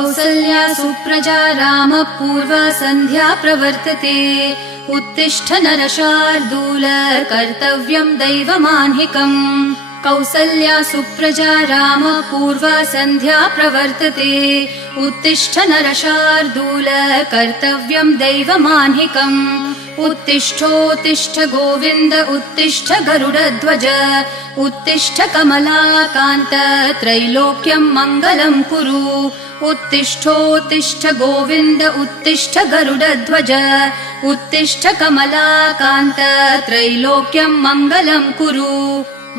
कौसल्या सुप्रजा रामः पूर्वा सन्ध्या प्रवर्तते उत्तिष्ठ नरशार्दूल कर्तव्यम् दैवमाह्निकम् कौसल्या सुप्रजा रामः पूर्वा सन्ध्या प्रवर्तते उत्तिष्ठ नरशार्दूल कर्तव्यम् दैवमाह्निकम् उत्तिष्ठोत्तिष्ठ गोविन्द उत्तिष्ठ गरुडध्वज उत्तिष्ठ कमलाकान्त त्रैलोक्यम् मङ्गलम् कुरु उत्तिष्ठोत्तिष्ठ गोविन्द उत्तिष्ठ गरुडध्वज उत्तिष्ठ कमलाकान्त त्रैलोक्यम् मङ्गलम् कुरु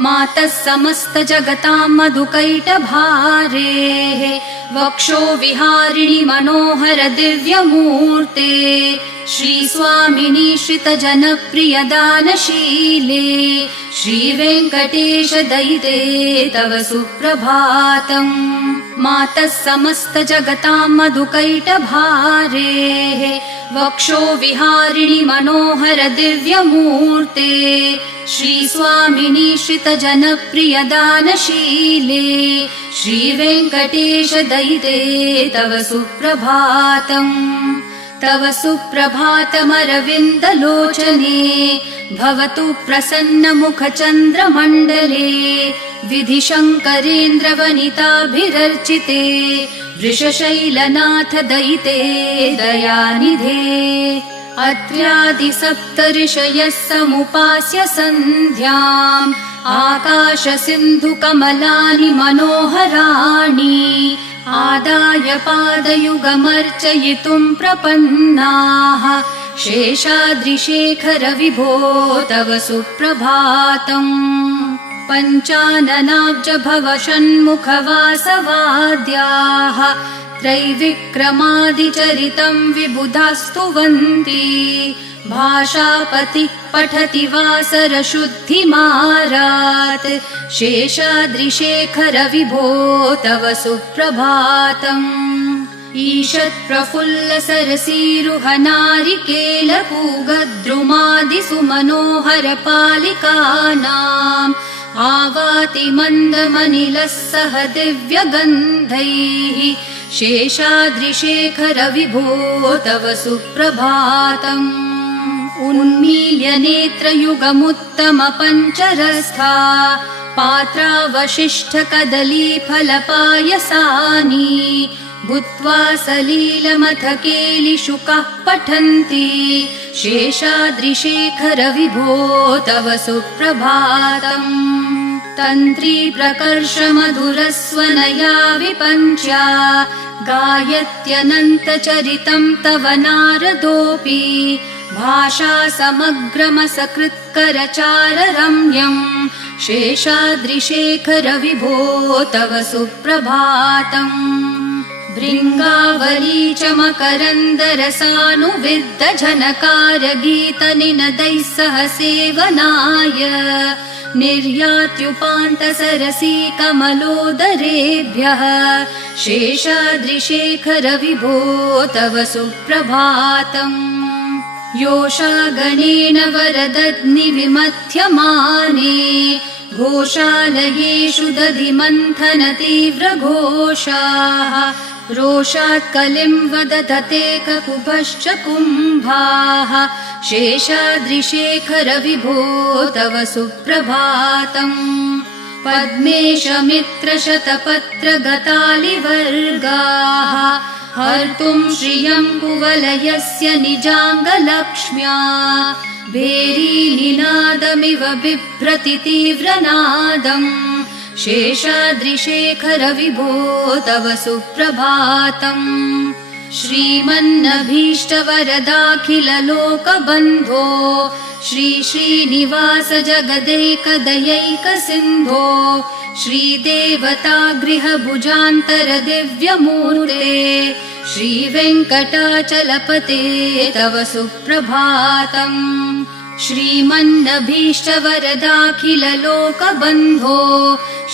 मातः समस्त जगताम् मधुकैटभारेः वक्षो विहारिणि मनोहर दिव्यमूर्ते श्रीस्वामिनि श्रित जनप्रिय दानशीले श्रीवेङ्कटेश दयिते तव सुप्रभातम् मातः समस्त जगताम् मधुकैटभारेः वक्षो विहारिणि मनोहर दिव्यमूर्ते श्रीस्वामिनि श्रित जनप्रिय दानशीले श्रीवेङ्कटेश दयिते तव सुप्रभातम् तव सुप्रभातमरविन्दलोचने भवतु प्रसन्न मुख चन्द्रमण्डले विधिशङ्करेन्द्रवनिताभिरर्चिते वृषशैलनाथ दयिते दयानिधे अत्र्यादि सप्तऋषयः समुपास्य सन्ध्याम् आकाश सिन्धु कमलानि मनोहराणि आदाय पादयुगमर्चयितुम् प्रपन्नाः शेषाद्रिशेखर विभो तव सुप्रभातम् पञ्चाननाब्ज भव षण्मुख वासवाद्याः त्रैविक्रमादिचरितम् विबुधास्तुवन्ति भाषापतिः पठति वासर शुद्धिमारात् शेषाद्रिशेखर विभो तव सुप्रभातम् ईषत् प्रफुल्ल सरसीरुह नारिकेलपूगद्रुमादि सुमनोहर पालिकानाम् आवाति मन्दमनिलः सह दिव्यगन्धैः शेषाद्रिशेखर विभो तव सुप्रभातम् उन्मील्य नेत्रयुगमुत्तम पञ्चरस्था पात्रावशिष्ठ कदलीफलपायसानि भूत्वा सलीलमथ केलिशुकाः पठन्ति शेषाद्रिशेखर विभो तव सुप्रभातम् तन्त्री प्रकर्ष मधुरस्वनया विपञ्च्या गायत्यनन्तचरितम् तव नारदोऽपि भाषा समग्रमसकृत्करचार रम्यम् शेषाद्रिशेखर विभो तव सुप्रभातम् भृङ्गावली च मकरन्दरसानुविद्ध झनकार गीतनिनदैः सह सेवनाय निर्यात्युपान्त सरसी कमलोदरेभ्यः शेषाद्रिशेखर विभो तव सुप्रभातम् योषागणेन वरदध्नि विमथ्यमाने घोषालयेषु दधिमन्थन तीव्रघोषाः रोषात् कलिं वदधते ककुभश्च कुम्भाः शेषाद्रिशेखर विभो तव सुप्रभातम् पद्मेश मित्र शतपत्र गतालिवर्गाः हर्तुम् श्रियम् कुवलयस्य निजाङ्गलक्ष्म्या भेरीनिनादमिव बिभ्रति तीव्रनादम् शेषाद्रिशेखर विभो तव सुप्रभातम् श्रीमन्नभीष्टवरदाखिल लोकबन्धो श्री श्रीनिवास जगदैकदयैक सिन्धो श्रीदेवतागृह भुजान्तर दिव्यमूर्ते श्रीवेङ्कटाचलपते तव सुप्रभातम् श्रीमन्नभीष्टवरदाखिल लोकबन्धो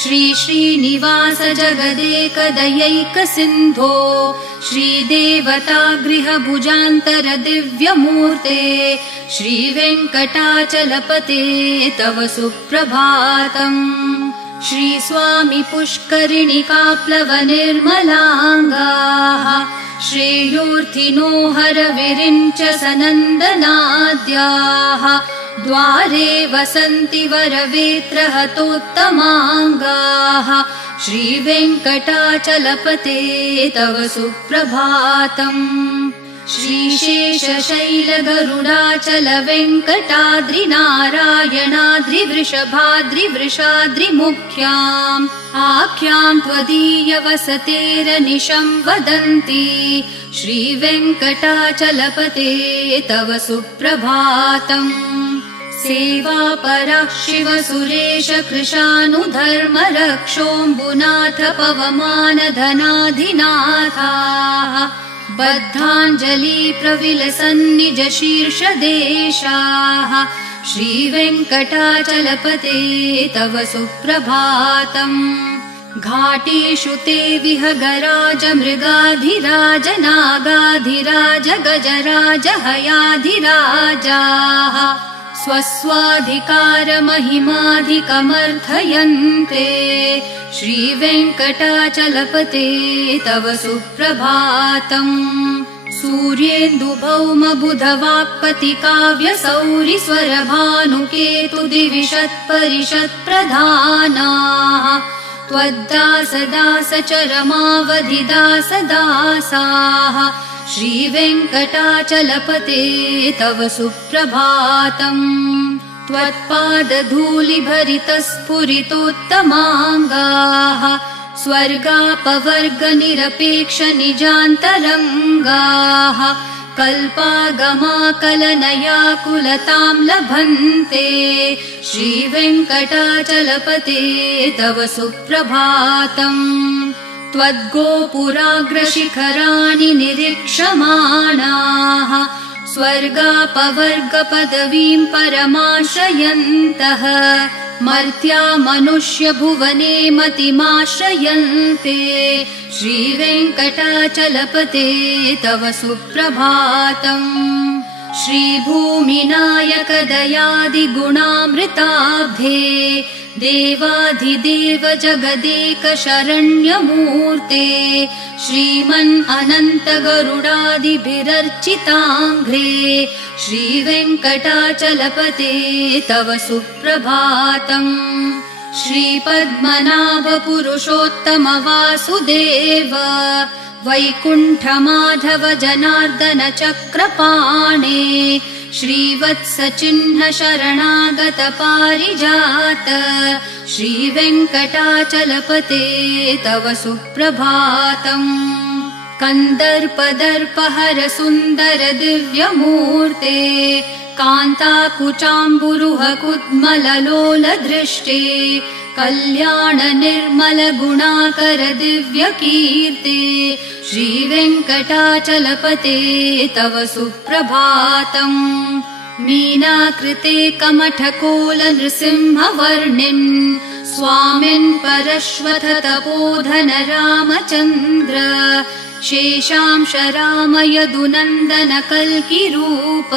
श्री श्रीनिवास जगदेकदयैक सिन्धो श्रीदेवतागृह भुजान्तर दिव्यमूर्ते श्रीवेङ्कटाचलपते तव सुप्रभातम् श्रीस्वामी पुष्करिणिकाप्लवनिर्मलाङ्गाः श्रेयोर्थिनो हरविरिञ्च सनन्दनाद्याः द्वारे वसन्ति वरवेत्रहतोत्तमाङ्गाः श्रीवेङ्कटाचलपते तव सुप्रभातम् श्रीशेषशैलगरुडाचल वेङ्कटाद्रिनारायणाद्रिवृषभाद्रिवृषाद्रिमुख्याम् आख्याम् त्वदीयवसतेरनिशम् वदन्ति श्रीवेङ्कटाचलपते तव सुप्रभातम् सेवापरः शिवसुरेश कृशानुधर्मरक्षोऽम्बुनाथ पवमानधनाधिनाथाः बद्धाञ्जलि प्रविलसन्निज शीर्षदेशाः श्रीवेङ्कटाचलपते तव सुप्रभातम् घाटेषु ते विहगराज मृगाधिराज नागाधिराज गजराज हयाधिराजाः स्वस्वाधिकारमहिमाधिकमर्थयन्ते श्रीवेङ्कटाचलपते तव सुप्रभातम् सूर्येन्दुभौमबुधवाक्पतिकाव्यसौरिस्वरभानुकेतुदिविशत्परिषत्प्रधानाः त्वद्दासदासचरमावधिदासदासाः श्रीवेङ्कटाचलपते तव सुप्रभातम् त्वत्पादधूलिभरितस्फुरितोत्तमाङ्गाः स्वर्गापवर्गनिरपेक्षनिजान्तरङ्गाः कल्पागमाकलनयाकुलताम् लभन्ते श्रीवेङ्कटाचलपते तव सुप्रभातम् त्वद्गोपुराग्रशिखराणि निरीक्षमाणाः स्वर्गापवर्गपदवीम् परमाश्रयन्तः मर्त्या मनुष्यभुवने मतिमाश्रयन्ते श्रीवेङ्कटाचलपते तव सुप्रभातम् श्रीभूमिनायक दयादिगुणामृताब्धे देवाधिदेव जगदेक शरण्यमूर्ते श्रीमन् अनन्त गरुडादिभिरर्चिताङ्घ्रे श्रीवेङ्कटाचलपते तव सुप्रभातम् श्रीपद्मनाभ पुरुषोत्तम वासुदेव वैकुण्ठमाधव जनार्दन चक्रपाणे श्रीवत्सचिह्न शरणागत पारिजात श्रीवेङ्कटाचलपते तव सुप्रभातम् कन्दर्पदर्पहर सुन्दर दिव्यमूर्ते कान्ताकुचाम्बुरुह कुड्मललोल दृष्टे कल्याण निर्मल गुणाकर दिव्यकीर्ते श्रीवेङ्कटाचलपते तव सुप्रभातम् मीनाकृते कमठकोल नृसिंहवर्णिन् स्वामिन् परश्वथ तपोधन रामचन्द्र शेषांश राम यदुनन्दन कल्किरूप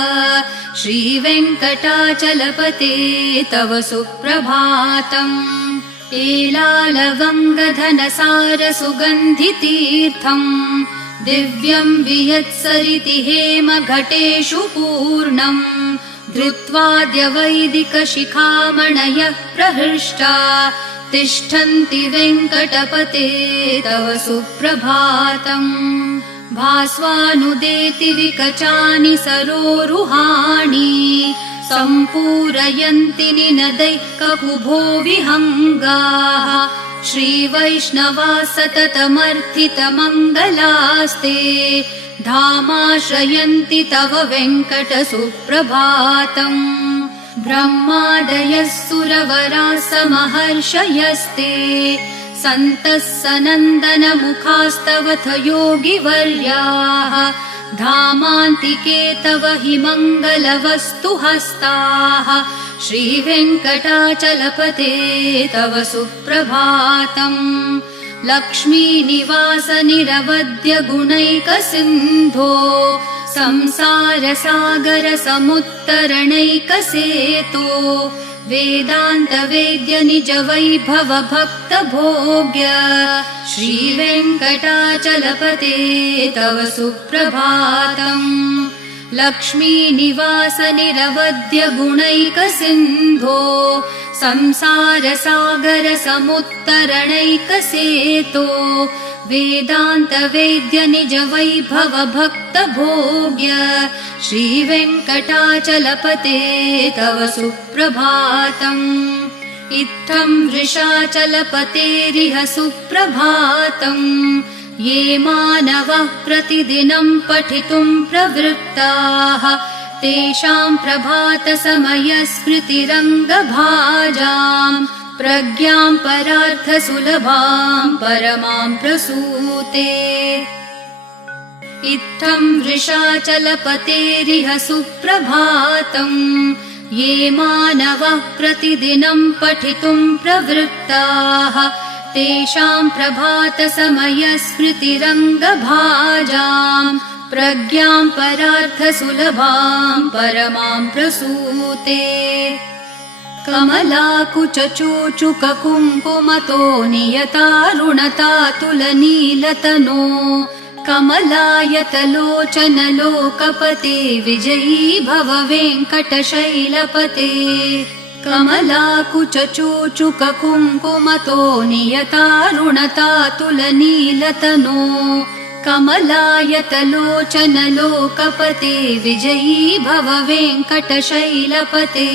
श्रीवेङ्कटाचलपते तव सुप्रभातम् एलालवङ्गधनसार सुगन्धितीर्थम् दिव्यम् वियत्सरिति हेम घटेषु पूर्णम् धृत्वाद्य वैदिक शिखामणयः प्रहृष्टा तिष्ठन्ति वेङ्कटपते तव सुप्रभातम् भास्वानुदेति विकचानि सरोरुहाणि सम्पूरयन्ति निनदैः ककुभो विहङ्गाः श्रीवैष्णवा सततमर्थितमङ्गलास्ते धामाश्रयन्ति तव वेङ्कट सुप्रभातम् ब्रह्मादयः सुरवराः समहर्षयस्ते सन्तः सनन्दन मुखास्तवथ योगिवर्याः धामान्तिके तव हि मङ्गलवस्तु हस्ताः श्रीवेङ्कटाचलपते तव सुप्रभातम् लक्ष्मीनिवास निरवद्य गुणैकसिन्धो संसार सागर समुत्तरणैकसेतो वेदान्तवेद्य निज वैभव भक्त भोग्य श्रीवेङ्कटाचलपते तव सुप्रभातम् लक्ष्मीनिवास निरवध्य गुणैकसिन्धो संसारसागर समुत्तरणैकसेतो वेदान्तवेद्य निज वैभव भक्त भोग्य श्रीवेङ्कटाचलपते तव सुप्रभातम् इत्थं वृषाचलपतेरिह सुप्रभातम् ये मानवः प्रतिदिनं पठितुं प्रवृत्ताः तेषां प्रभातसमयस्मृतिरङ्गभाजाम् प्रज्ञां परार्थसुलभां परमां प्रसूते इत्थं वृषाचलपतेरिह सुप्रभातम् ये मानवः प्रतिदिनं पठितुं प्रवृत्ताः तेषां प्रभातसमयस्मृतिरङ्गभाजाम् प्रज्ञां परार्थसुलभां परमां प्रसूते कमलाकुचूचुककुङ्कुमतो नियतारुणतातुलनीलतनो कमलायतलोचनलोकपते विजयी भव वेङ्कटशैलपते कमलाकुचूचुककुङ्कुमतो नियतारुणतातुलनीलतनो कमलायतलोचनलोकपते विजयी भव वेङ्कटशैलपते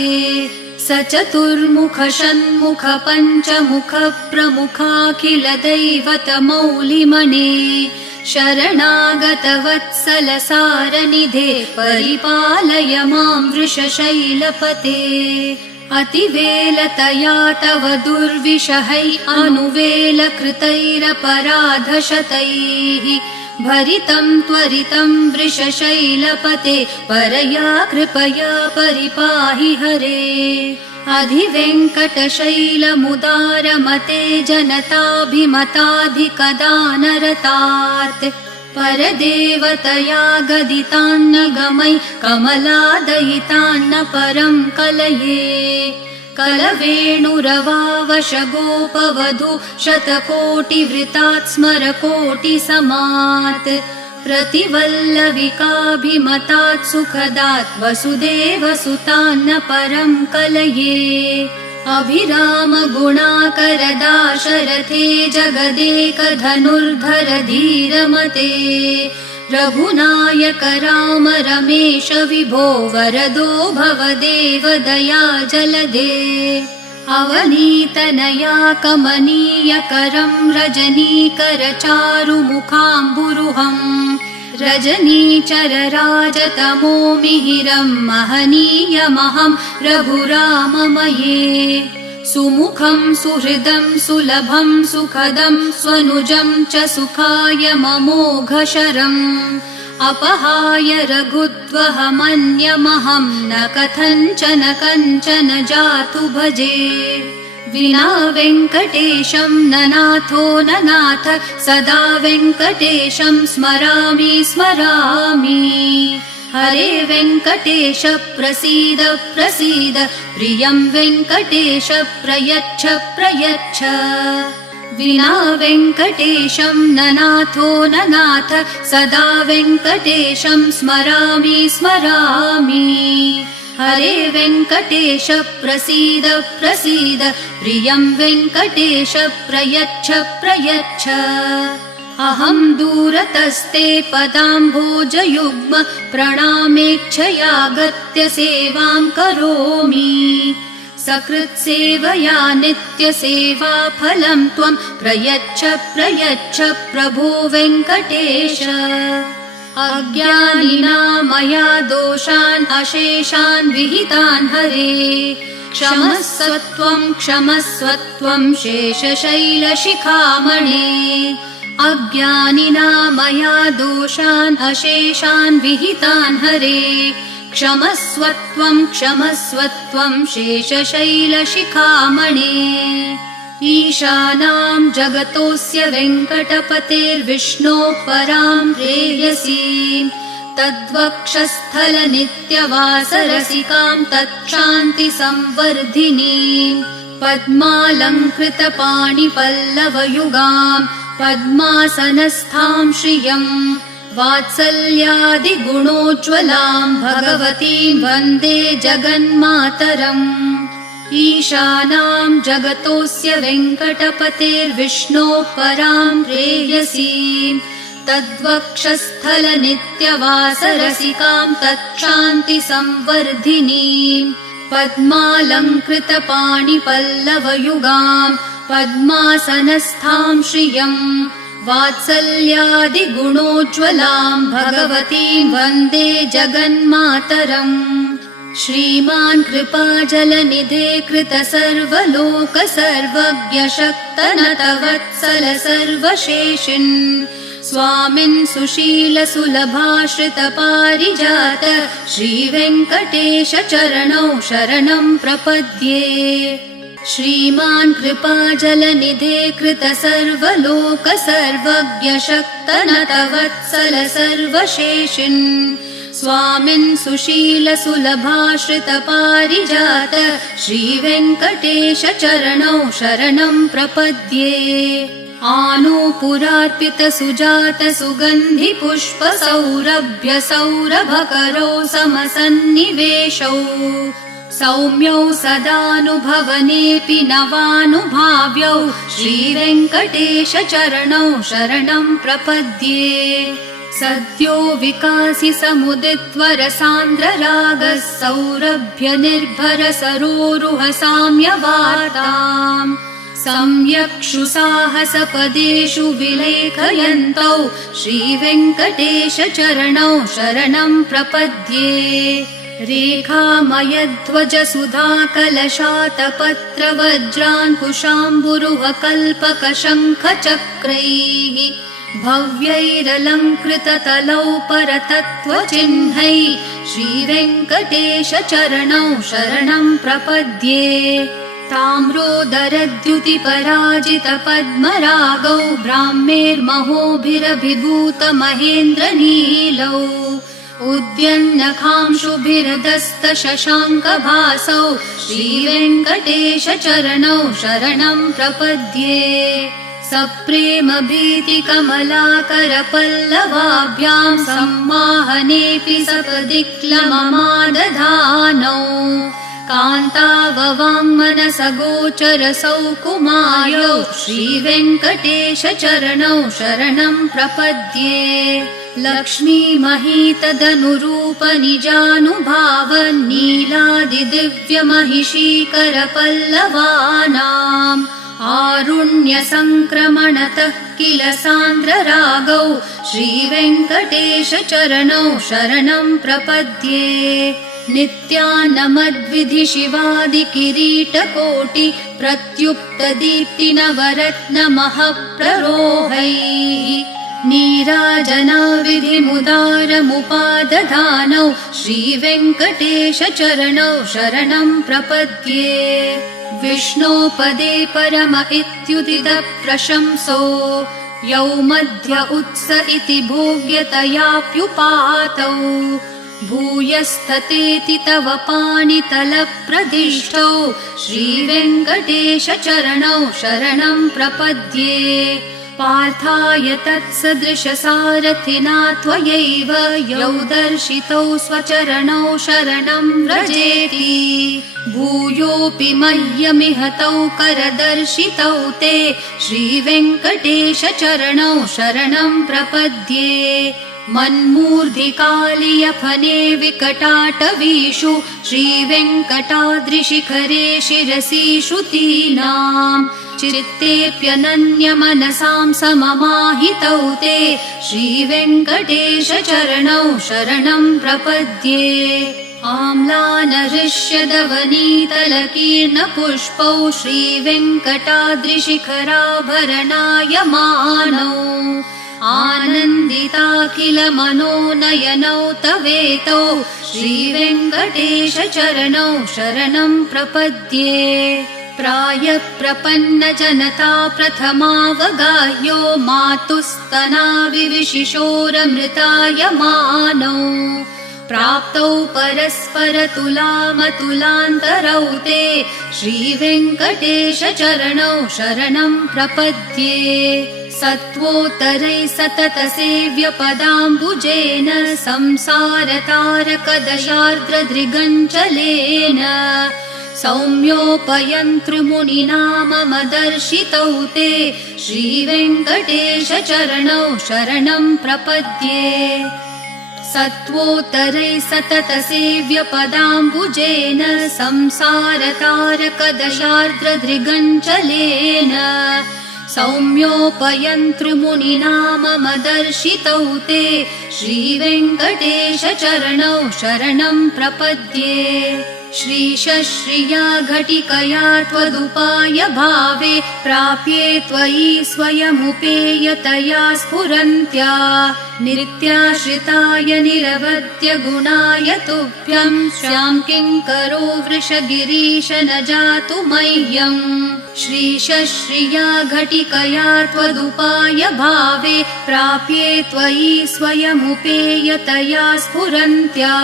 सचतुर्मुख षण्मुख पञ्चमुख प्रमुखाखिल दैवतमौलिमणे शरणागतवत्सल सारनिधे परिपालय मां वृषशैलपते अतिवेलतया तव दुर्विषहै अनुवेलकृतैरपराधशतैः भरितं त्वरितं वृषशैलपते परया कृपया परिपाहि हरे अधिवेङ्कटशैलमुदारमते जनताभिमताधिकदानरतात् परदेवतया गदितान्नगमै कमलादयितान्न परं कलये कलवेणुरवावशगोपवधू शतकोटिवृतात् स्मरकोटिसमात् प्रतिवल्लविकाभिमतात् सुखदात् वसुदेवसुतान्न परं कलये अभिराम गुणाकर दाशरथे जगदेकधनुर्धर धीरमते रघुनायक राम रमेश विभो वरदो भवदेव दया जलदे अवनीतनया कमनीयकरं रजनीकर चारुमुखाम्बुरुहम् रजनीचरराजतमो मिहिरं महनीयमहं रघुराममये सुमुखं सुहृदं सुलभं सुखदं स्वनुजं च सुखाय ममोघशरम् अपहाय रघुत्वहमन्यमहं न कथञ्चन कञ्चन जातु भजे विना वेङ्कटेशं ननाथो ननाथ सदा वेङ्कटेशं स्मरामि स्मरामि हरे वेङ्कटेश प्रसीद प्रसीद प्रियं वेङ्कटेश प्रयच्छ प्रयच्छ विना वेङ्कटेशं ननाथो ननाथ सदा वेङ्कटेशं स्मरामि स्मरामि हरे वेङ्कटेश प्रसीद प्रसीद प्रियं वेङ्कटेश प्रयच्छ प्रयच्छ अहं दूरतस्ते पदाम्भोजयुग्म प्रणामेच्छयागत्य सेवां करोमि सकृत्सेवया नित्यसेवा फलं त्वं प्रयच्छ प्रयच्छ प्रभो वेङ्कटेश अज्ञानिना मया दोषान् अशेषान् विहितान् हरे क्षमस्व त्वं शेषशैलशिखामणे अज्ञानिना मया दोषान् अशेषान् विहितान् हरे क्षमस्व त्वं शेषशैलशिखामणे ईशानां जगतोऽस्य वेङ्कटपतेर्विष्णोः परां प्रेयसीं तद्वक्षस्थलनित्यवासरसिकां तत्क्षान्तिसंवर्धिनीं पद्मालङ्कृतपाणिपल्लवयुगां पद्मासनस्थां श्रियं वात्सल्यादिगुणोज्ज्वलां भगवतीं वन्दे जगन्मातरम् ईशानां जगतोऽस्य वेङ्कटपतेर्विष्णोः परां प्रेयसीं तद्वक्षस्थलनित्यवासरसिकां तत्क्षान्तिसंवर्धिनीं पद्मालङ्कृतपाणिपल्लवयुगां पद्मासनस्थां श्रियं वात्सल्यादिगुणोज्ज्वलां भगवतीं वन्दे जगन्मातरम् श्रीमान् कृपाजलनिधे कृतसर्वलोक सर्वज्ञ शक्तनतवत्सल सर्वशेषिन् स्वामिन् सुशील सुलभाश्रित पारिजात श्रीवेङ्कटेश चरणौ शरणं प्रपद्ये श्रीमान् कृपाजलनिधे कृतसर्वलोक सर्वज्ञ शक्तनतवत्सल सर्वशेषिन् स्वामिन् सुशील सुलभाश्रित पारिजात श्रीवेङ्कटेश चरणौ शरणं प्रपद्ये आनूपुरार्पित सुजात सुगन्धि पुष्प सौरभ्य सौरभकरौ समसन्निवेशौ सौम्यौ सदानुभवनेऽपि नवानुभाव्यौ श्रीवेङ्कटेश चरणौ शरणं प्रपद्ये सद्यो विकासि समुदित्वर सान्द्र रागः सौरभ्य निर्भर सरोरुह साम्यवार्ताम् सम्यक्षु साहसपदेषु विलेखयन्तौ श्रीवेङ्कटेश चरणौ शरणं प्रपद्ये रेखामयध्वज सुधाकलशातपत्र वज्राङ्कुशाम्बुरुह कल्पक शङ्ख चक्रैः भव्यैरलङ्कृततलौ परतत्त्वचिह्नैः श्रीवेङ्कटेश चरणौ शरणं प्रपद्ये ताम्रोदरद्युतिपराजित पद्मरागौ ब्राह्मेर्महोभिरभिभूत महेन्द्रनीलौ उद्यन्नखांशुभिर्दस्त शशाङ्कभासौ श्रीवेङ्कटेश चरणौ शरणं प्रपद्ये सप्रेम भीतिकमलाकर पल्लवाभ्यां सम्माहनेऽपि सपदिक्लममादधानौ कान्ताववाङ्मनसगोचर सौकुमार्यौ श्रीवेङ्कटेश चरणौ शरणं प्रपद्ये लक्ष्मीमहीतदनुरूप निजानुभाव नीलादिदिव्यमहिषीकर पल्लवानाम् आरुण्यसङ्क्रमणतः किल सान्द्ररागौ श्रीवेङ्कटेश चरणौ शरणं प्रपद्ये नित्यानमद्विधि शिवादि किरीटकोटि प्रत्युक्त दीप्ति नवरत्नमः प्ररोहैः नीराजना विधिमुदारमुपादधानौ श्रीवेङ्कटेश चरणौ शरणं प्रपद्ये विष्णोपदे परम इत्युदित प्रशंसो यौ मध्य उत्स इति भोग्यतयाप्युपातौ भूयस्ततेति तव पाणितलप्रदिष्टौ श्रीवेङ्कटेश चरणौ शरणं प्रपद्ये पार्थाय तत्सदृशसारथिना त्वयैव यौ दर्शितौ स्वचरणौ शरणं व्रजेति भूयोऽपि मह्यमिहतौ करदर्शितौ ते श्रीवेङ्कटेश चरणौ शरणं प्रपद्ये मन्मूर्धिकालियफने विकटाटवीषु श्रीवेङ्कटाद्रिशिखरे शिरसि श्रुतीनाम् चित्तेऽप्यनन्यमनसां सममाहितौ ते श्रीवेङ्कटेश चरणौ शरणं प्रपद्ये आम्लानहृष्यदवनीतलकीर्णपुष्पौ श्रीवेङ्कटाद्रिशिखराभरणायमानौ आनन्दिताखिल मनोनयनौ तवेतौ श्रीवेङ्कटेश चरणौ शरणं प्रपद्ये प्रायः प्रपन्नजनता प्रथमावगाह्यो मातुस्तनाविविशिशोरमृतायमानौ प्राप्तौ परस्परतुलामतुलान्तरौ ते श्रीवेङ्कटेशचरणौ शरणं प्रपद्ये सत्वोत्तरैः सततसेव्यपदाम्बुजेन संसारतारकदशार्द्रदृगञ्चलेन सौम्योपयन्तृमुनिना मम दर्शितौ ते श्रीवेङ्कटेशचरणौ शरणं प्रपद्ये सत्वोत्तरैः सततसेव्यपदाम्बुजेन संसारतारकदशार्द्रदृगञ्चलेन सौम्योपयन्तृमुनिना मम दर्शितौ ते श्रीवेङ्कटेशचरणौ शरणं प्रपद्ये श्रीशश्रिया घटिकया त्वदुपाय भावे प्राप्ये त्वयि स्वयमुपेयतया स्फुरन्त्या नित्याश्रिताय निरवद्य गुणाय तुभ्यं स्यां किङ्करो वृषगिरीश न जातु मह्यम् श्रीशश्रिया घटिकया त्वदुपाय भावे प्राप्ये त्वयि स्वयमुपेयतया स्फुरन्त्या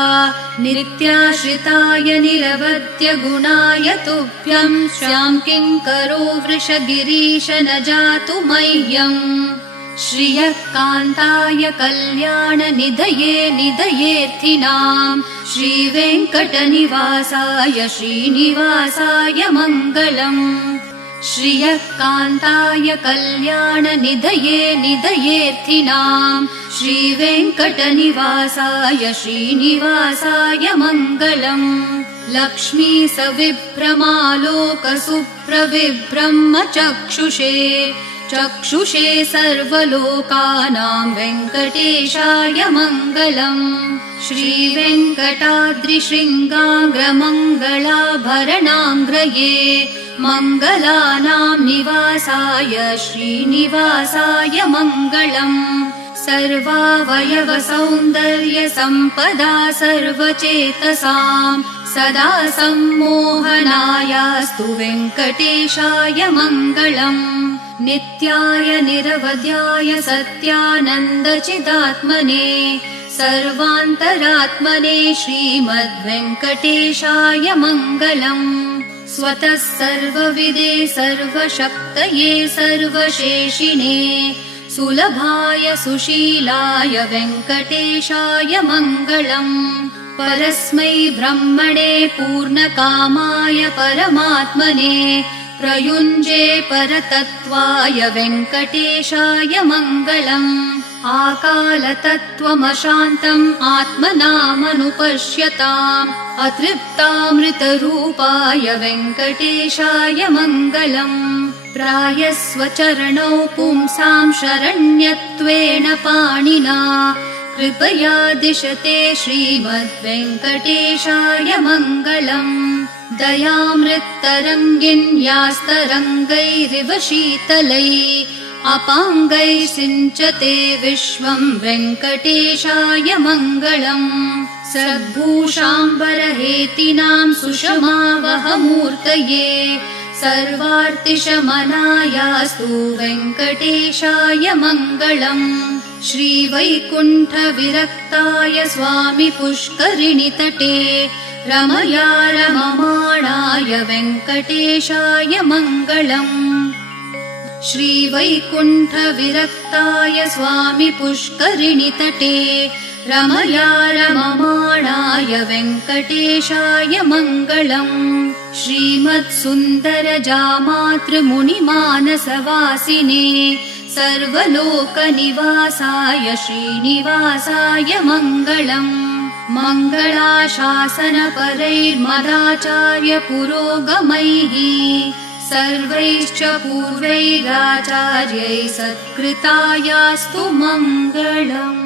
नित्याश्रिताय निरवद्य गुणाय तुभ्यं स्यां किङ्करो वृषगिरीश न जातु मह्यम् श्रियः कान्ताय कल्याणनिधये निधयेऽर्थिनां श्रीवेङ्कटनिवासाय श्रीनिवासाय मङ्गलम् श्रियः कान्ताय कल्याणनिधये निधयेऽर्थिनां श्रीवेङ्कटनिवासाय श्रीनिवासाय मङ्गलम् लक्ष्मी सविभ्रमालोकसुप्रविभ्रह्मचक्षुषे चक्षुषे सर्वलोकानां वेङ्कटेशाय मङ्गलम् श्रीवेङ्कटाद्रिशृङ्गाग्रमङ्गलाभरणाङ्ग्रये मङ्गलानां निवासाय श्रीनिवासाय मङ्गलम् सर्वावयवसौन्दर्यसम्पदा सर्वचेतसां सदा सम्मोहनायास्तु वेङ्कटेशाय मङ्गलम् नित्याय निरवध्याय सत्यानन्दचिदात्मने सर्वान्तरात्मने श्रीमद्वेङ्कटेशाय मङ्गलम् स्वतः सर्वविदे सर्वशक्तये सर्वशेषिणे सुलभाय सुशीलाय वेङ्कटेशाय मङ्गलम् परस्मै ब्रह्मणे पूर्णकामाय परमात्मने प्रयुञ्जे परतत्त्वाय वेङ्कटेशाय मङ्गलम् आकालतत्त्वमशान्तम् आत्मनामनुपश्यताम् अतृप्तामृतरूपाय वेङ्कटेशाय मङ्गलम् प्रायः स्वचरणौ पुंसां शरण्यत्वेन पाणिना कृपया दिशते श्रीमद्वेङ्कटेशाय मङ्गलम् दयामृत्तरङ्गिन्यास्तरङ्गैरिव शीतलैः अपाङ्गैः सिञ्चते विश्वं वेङ्कटेशाय मङ्गलम् सद्भूषाम्बरहेतिनां सुषमावहमूर्तये सर्वार्तिशमनायास्तु वेङ्कटेशाय मङ्गलम् श्रीवैकुण्ठविरक्ताय स्वामि पुष्करिणीतटे रमया रममाणाय वेङ्कटेशाय मङ्गलम् श्रीवैकुण्ठविरक्ताय स्वामि पुष्करिणीतटे रमया रममाणाय वेङ्कटेशाय मङ्गलम् श्रीमत्सुन्दरजामातृमुनिमानसवासिने सर्वलोकनिवासाय श्रीनिवासाय मङ्गलम् मङ्गलाशासनपरैर्मदाचार्य पुरोगमैः सर्वैश्च पूर्वैराचार्यैः सत्कृतायास्तु मङ्गलम्।